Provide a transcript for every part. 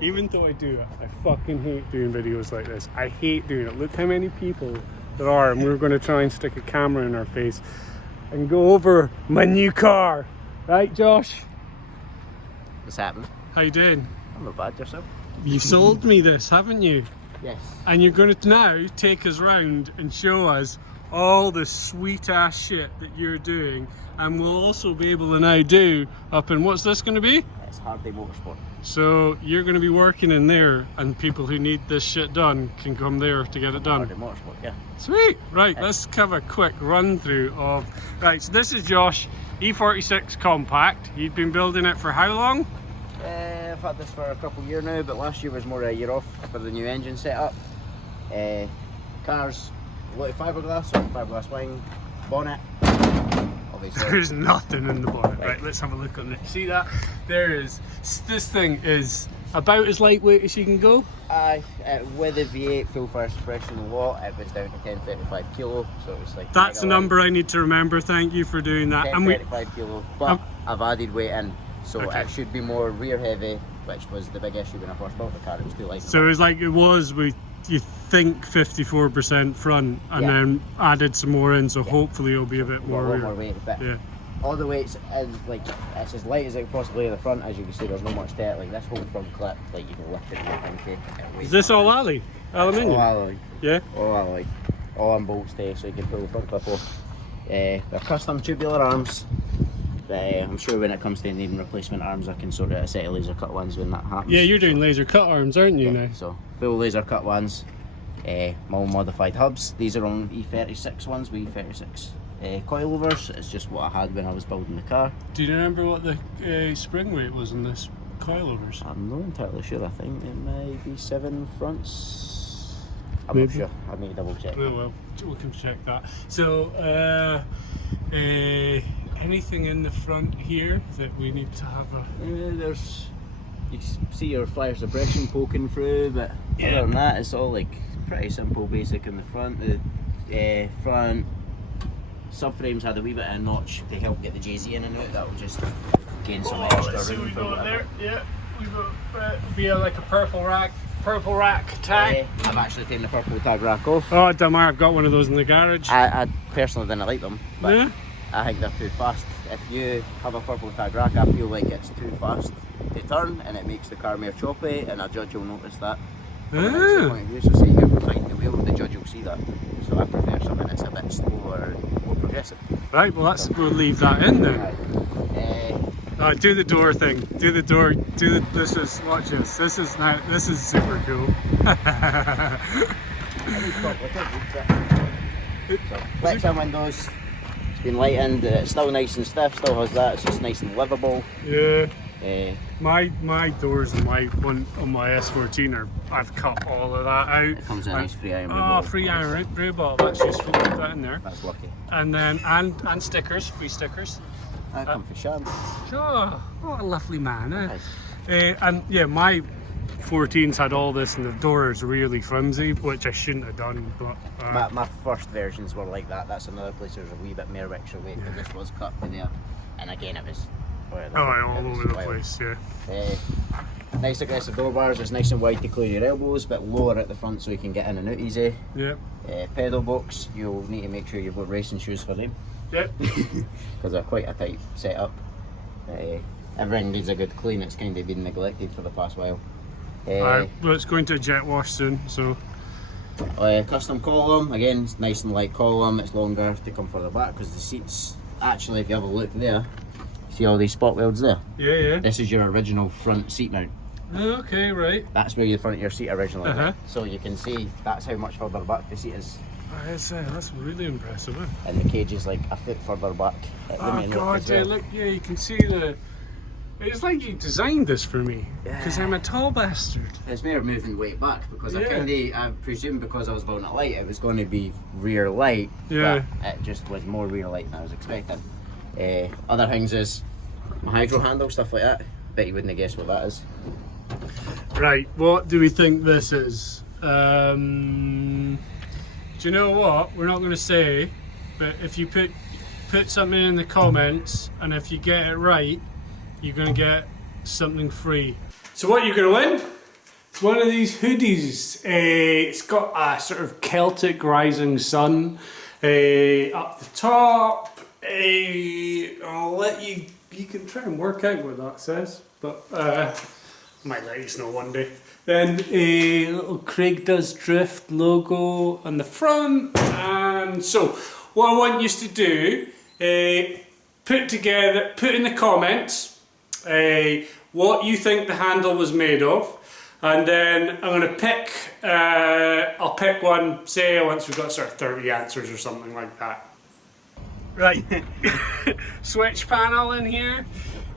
Even though I do it, I fucking hate doing videos like this. I hate doing it. Look how many people there are, and we're going to try and stick a camera in our face and go over my new car. Right, Josh? What's happening? How you doing? I'm not bad, yourself? You've sold me this, haven't you? Yes. And you're going to now take us round and show us all the sweet ass shit that you're doing, and we'll also be able to now do up in, what's this going to be? It's Hardy Motorsport. So you're going to be working in there, and people who need this shit done can come there to get it done. Hardy Motorsport, yeah. Sweet. Right, let's have a quick run through of, right, so this is Josh, E46 Compact. You've been building it for how long? I've had this for a couple of years now, but last year was more a year off for the new engine setup. Cars, a lot of fiberglass wing, bonnet. Obviously. There's nothing in the bonnet. Right, let's have a look on it. See that? There is. This thing is about as lightweight as you can go. Aye, with the V8 full fire suppression lot, it was down to 1035 kilo, so it was like. That's a number I need to remember. Thank you for doing that. 1035 kilo, but I've added weight in, so okay. It should be more rear heavy, which was the big issue when I first built the car. It was too light. So it was like it was with, you think 54% front, and then added some more in, so hopefully it'll be a bit more rear. More weight, but all the weights is like, it's as light as it could possibly be at the front. As you can see, there's not much to it. Like this whole front clip, like you can lift it and take it. Is this all aluminium? All alloy. Yeah. All alloy. All on bolts there, so you can pull the front clip off. They're custom tubular arms. I'm sure when it comes to needing replacement arms, I can sort out a set of laser cut ones when that happens. Yeah, you're doing laser cut arms, aren't you now? So full laser cut ones, my own modified hubs. These are on E36 ones with E36 coilovers. It's just what I had when I was building the car. Do you remember what the spring weight was on this coilovers? I'm not entirely sure. I think it may be 7 fronts. I'm Maybe. not sure. I need to double check. Oh well, we can check that. So, anything in the front here that we need to have a... There's, you see your fire suppression poking through, but other than that, it's all like pretty simple, basic in the front. The front subframes had a wee bit of a notch to help get the JZ in and out. That will just gain some extra room for whatever. Yeah, we've got be like a purple rack tag. I've actually taken the purple tag rack off. Oh, damn, I've got one of those in the garage. I personally didn't like them, but I think they're too fast. If you have a purple tag rack, I feel like it's too fast to turn, and it makes the car more choppy, and a judge will notice that. From an outside point of view, so say you're fighting the wheel, the judge will see that. So I prefer something that's a bit slower and more progressive. Right, well we'll leave that in then. Right. Do the door thing. Do the door. Watch this. This is super cool. Lights and windows. It's been lightened. It's still nice and stiff. Still has that. It's just nice and livable. Yeah. My doors on my S14 I've cut all of that out. It comes in a nice free iron blue bottle. Free iron blue bottle. That's useful to put that in there. That's lucky. And then and stickers, free stickers. That come for Sean. Oh, what a lovely man, eh? Nice. And yeah, my 14s had all this, and the door is really flimsy, which I shouldn't have done. But my first versions were like that. That's another place there's a wee bit more extra weight, but this was cut for there. And again, it was all over the place, yeah. Nice aggressive door bars. It's nice and wide to clear your elbows, but lower at the front so you can get in and out easy. Yeah. Pedal box. You'll need to make sure you've got racing shoes for them. Yep. Because they're quite a tight setup. Everything needs a good clean. It's kind of been neglected for the past while. Well, it's going to jet wash soon, so. Custom column. Again, it's nice and light column. It's longer to come further back because the seats. Actually, if you have a look there, see all these spot welds there? Yeah. This is your original front seat mount. Okay, right. That's where the front of your seat originally went. So you can see that's how much further back the seat is. That's really impressive, eh? And the cage is like a foot further back. Oh god, yeah, look, yeah, you can see it's like you designed this for me, because I'm a tall bastard. It's more moving weight back, because I presumed because I was building it light, it was going to be rear light, but it just was more rear light than I was expecting. Other things is my hydro handle, stuff like that. Bet you wouldn't have guessed what that is. Right, what do we think this is? Do you know what? We're not going to say, but if you put something in the comments, and if you get it right, you're going to get something free. So what are you going to win? It's one of these hoodies. It's got a sort of Celtic rising sun up the top. I'll let you can try and work out what that says, but might let you know one day. Then a little CraigDoesDrift logo on the front. And so what I want you to do, put in the comments what you think the handle was made of. And then I'm going to pick, I'll pick one, say once we've got sort of 30 answers or something like that. Right, switch panel in here,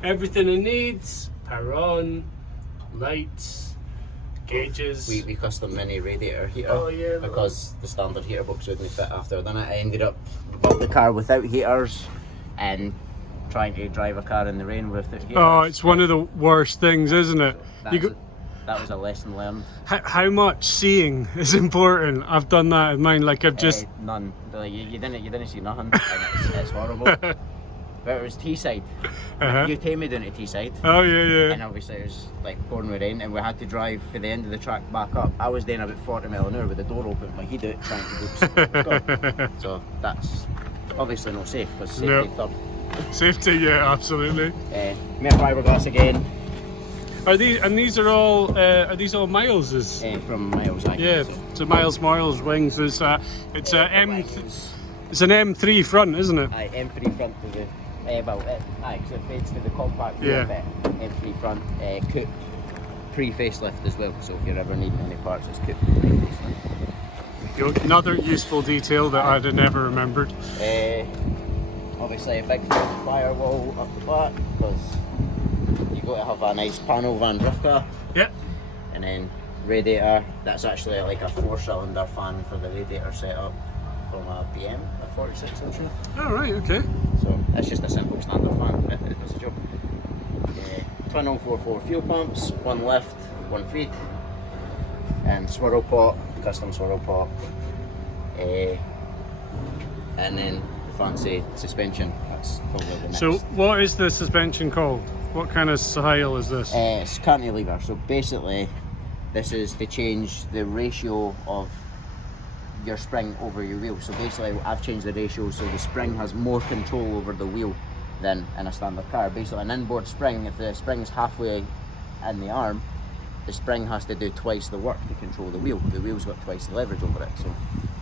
everything it needs, power on, lights, gauges. We custom mini radiator heater, Oh, yeah, because the standard heater box wouldn't fit after. Then I ended up built the car without heaters and trying to drive a car in the rain without heaters. Oh, it's one of the worst things, isn't it? That was a lesson learned. How much seeing is important? I've done that in mine, like I've just... None. Like, you didn't see nothing, and it's horrible. But it was Teesside. You take me down to Teesside. Oh yeah. And obviously it was like pouring with rain, and we had to drive for the end of the track back up. I was doing about 40 mile an hour with the door open, my heat out, trying to go. So that's obviously not safe, because safety third. Safety, yeah, absolutely. Mirror fiberglass again. Are these all Miles's? From Miles, yeah. So Miles wings. It's an M3 front, isn't it? M3 front to the because it fades to the compact. Yeah. M3 front, coupe, pre-facelift as well. So if you're ever needing any parts, it's coupe pre-facelift. Another useful detail that I'd have never remembered. Obviously a big firewall up the back, because you got to have a nice panel van drift car. Yeah. And then radiator, that's actually like a 4-cylinder fan for the radiator setup from a BM, a 46 inch. Oh right, okay. So that's just a simple standard fan, but it does the job. Twin 044 fuel pumps, one lift, one feed, and swirl pot, custom swirl pot. And then the fancy suspension, that's probably the next. So what is the suspension called? What kind of style is this? It's cantilever. So basically, this is to change the ratio of your spring over your wheel. So basically, I've changed the ratio so the spring has more control over the wheel than in a standard car. Basically, an inboard spring, if the spring's halfway in the arm, the spring has to do twice the work to control the wheel. The wheel's got twice the leverage over it. So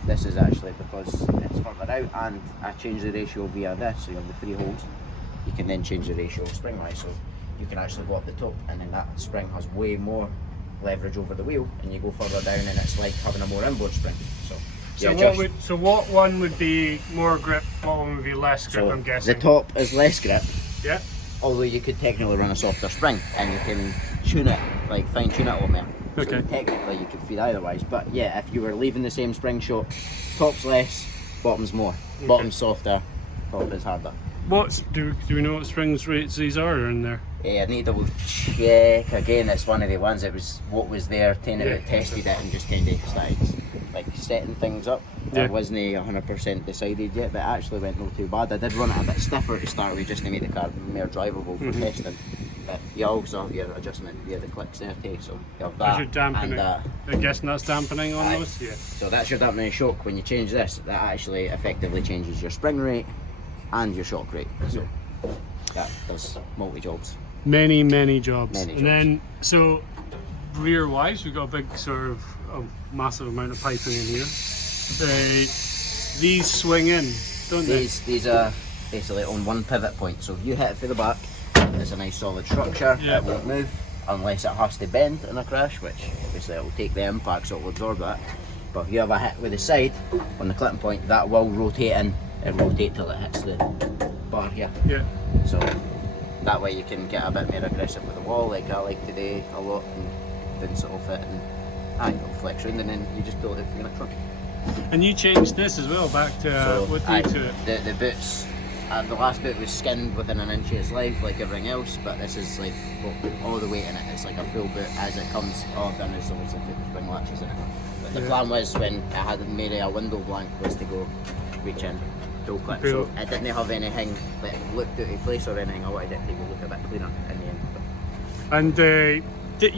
this is actually because it's further out, and I changed the ratio via this. So you have the 3 holes. You can then change the ratio spring-wise, so you can actually go up the top, and then that spring has way more leverage over the wheel, and you go further down and it's like having a more inboard spring. So what one would be more grip, what one would be less grip, I'm guessing? The top is less grip. Yeah. Although you could technically run a softer spring, and you can tune it, like fine tune it a lot more. Okay. So technically you could feed either wise, but yeah, if you were leaving the same spring shot, top's less, bottom's more. Okay. Bottom's softer, top is harder. Do we know what springs rates these are in there? I need to double check again. It's one of the ones. It was what was there, tested it, and just kind of started like setting things up. Yeah. It wasn't 100% decided yet, but it actually went not too bad. I did run it a bit stiffer to start with, just to make the car more drivable for testing. But you also have your adjustment via the clicks there too, so you have that. Your dampening. And I'm guessing that's dampening on those. Yeah. So that's your dampening shock. When you change this, that actually effectively changes your spring rate and your shock rate. So that does multi jobs. Many jobs. And then so rear wise, we've got a big sort of massive amount of piping in here. These swing in, don't they? These are basically on one pivot point. So if you hit it for the back, it's a nice solid structure. Yeah. It won't move unless it has to bend in a crash, which obviously it will take the impact, so it will absorb that. But if you have a hit with the side on the clipping point, that will rotate in and rotate till it hits the bar here. Yeah. So that way you can get a bit more aggressive with the wall, like I like today a lot, and then sort of fit and it'll flex round, and then you just pull it out for your next run. And you changed this as well back to what do you to it? The boots. The last boot was skinned within an inch of its life, like everything else, but this is like all the weight in it. It's like a full boot as it comes. All I've done is obviously put the spring latches in it. But the plan was, when I had made a window blank, was to go reach in, dual clip. So it didn't have anything that looked out of place or anything. I wanted it to look a bit cleaner in the end. And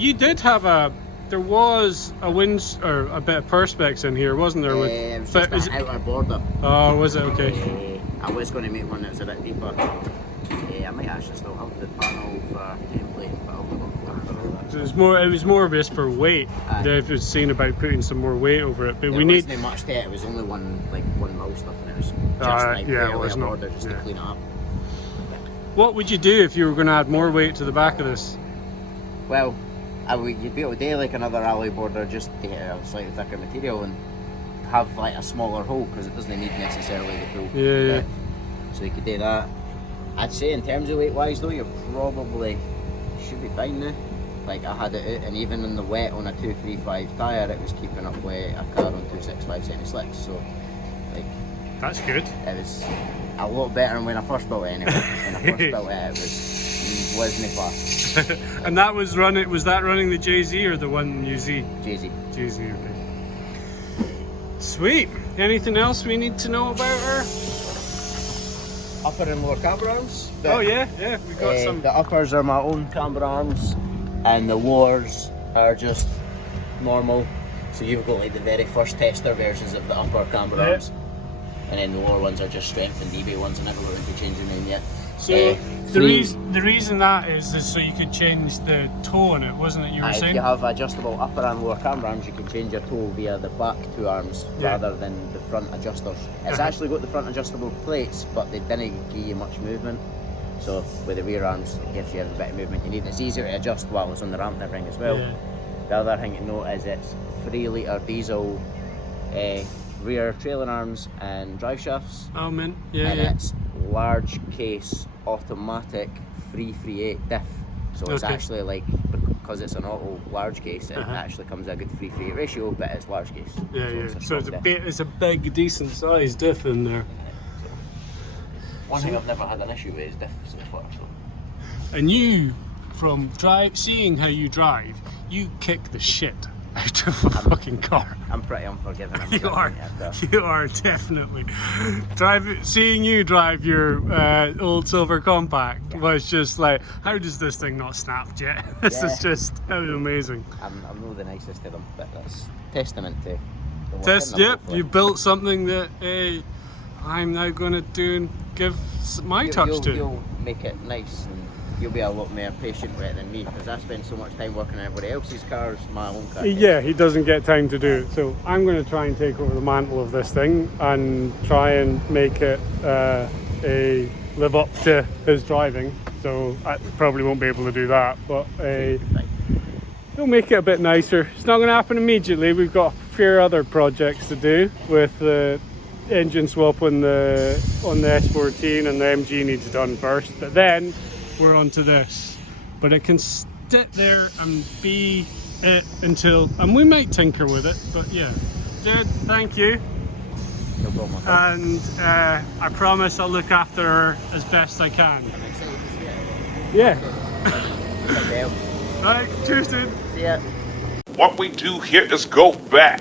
you did have a there was a or a bit of perspex in here, wasn't there? It was just an outer border. Oh, was it? Okay. I was going to make one that was a bit deeper. I might actually still have the panel for template, but I'll look. It was more of just for weight. Dave was saying about putting some more weight over it, but we need. There wasn't much to it. It was only one mil stuff, and it was just barely a border just to clean it up. What would you do if you were going to add more weight to the back of this? Well, you'd be able to do like another alloy border, just to get a slightly thicker material and have like a smaller hole, because it doesn't need necessarily the full depth. So you could do that. I'd say in terms of weight wise though, you probably should be fine now. Like I had it out, and even in the wet on a 235 tyre, it was keeping up with a car on 265 semi-slicks. So like that's good. It was a lot better than when I first built it anyway. When I first built it, it wasn't fast. And that was running. Was that running the JZ or the one UZ? JZ. JZ. Okay. Sweet. Anything else we need to know about her? Upper and lower camber arms. Oh yeah, we got some. The uppers are my own camber arms, and the lowers are just normal. So you've got like the very first tester versions of the upper camber arms, and then the lower ones are just strengthened eBay ones. I never got into changing them yet. So the reason that is so you could change the toe on it, wasn't it? You were saying? If you have adjustable upper and lower camber arms, you can change your toe via the back two arms rather than the front adjusters. It's actually got the front adjustable plates, but they didn't give you much movement. So with the rear arms, it gives you a bit of movement you need. It's easier to adjust while it's on the ramp and everything as well. The other thing to note is it's 3 litre diesel rear trailer arms and drive shafts. Oh man, it's large case automatic 338 diff. So it's actually like, because it's an auto large case, it actually comes at a good 338 ratio, but it's large case. So it's a big, decent sized diff in there. One thing I've never had an issue with is diff so far. So. And you, from seeing how you drive, you kick the shit out of a fucking car. I'm pretty unforgiving. You are definitely. Seeing you drive your old silver compact was just like, how does this thing not snap yet? This is just amazing. I'm not the nicest to them, but that's testament to the work. You built something that I'm now going to do and give my touch to. You'll make it nice, and you'll be a lot more patient with it than me, because I spend so much time working on everybody else's cars, my own car. Yeah, he doesn't get time to do it. So I'm going to try and take over the mantle of this thing and try and make it live up to his driving. So I probably won't be able to do that, but we'll make it a bit nicer. It's not going to happen immediately. We've got a few other projects to do with the engine swap on the S14, and the MG needs done first. But then we're onto this, but it can sit there and be it until, and we might tinker with it, but yeah. Jed, thank you. No problem. And I promise I'll look after her as best I can. I'm excited to see it. Yeah. Right, cheers dude. See ya. What we do here is go back.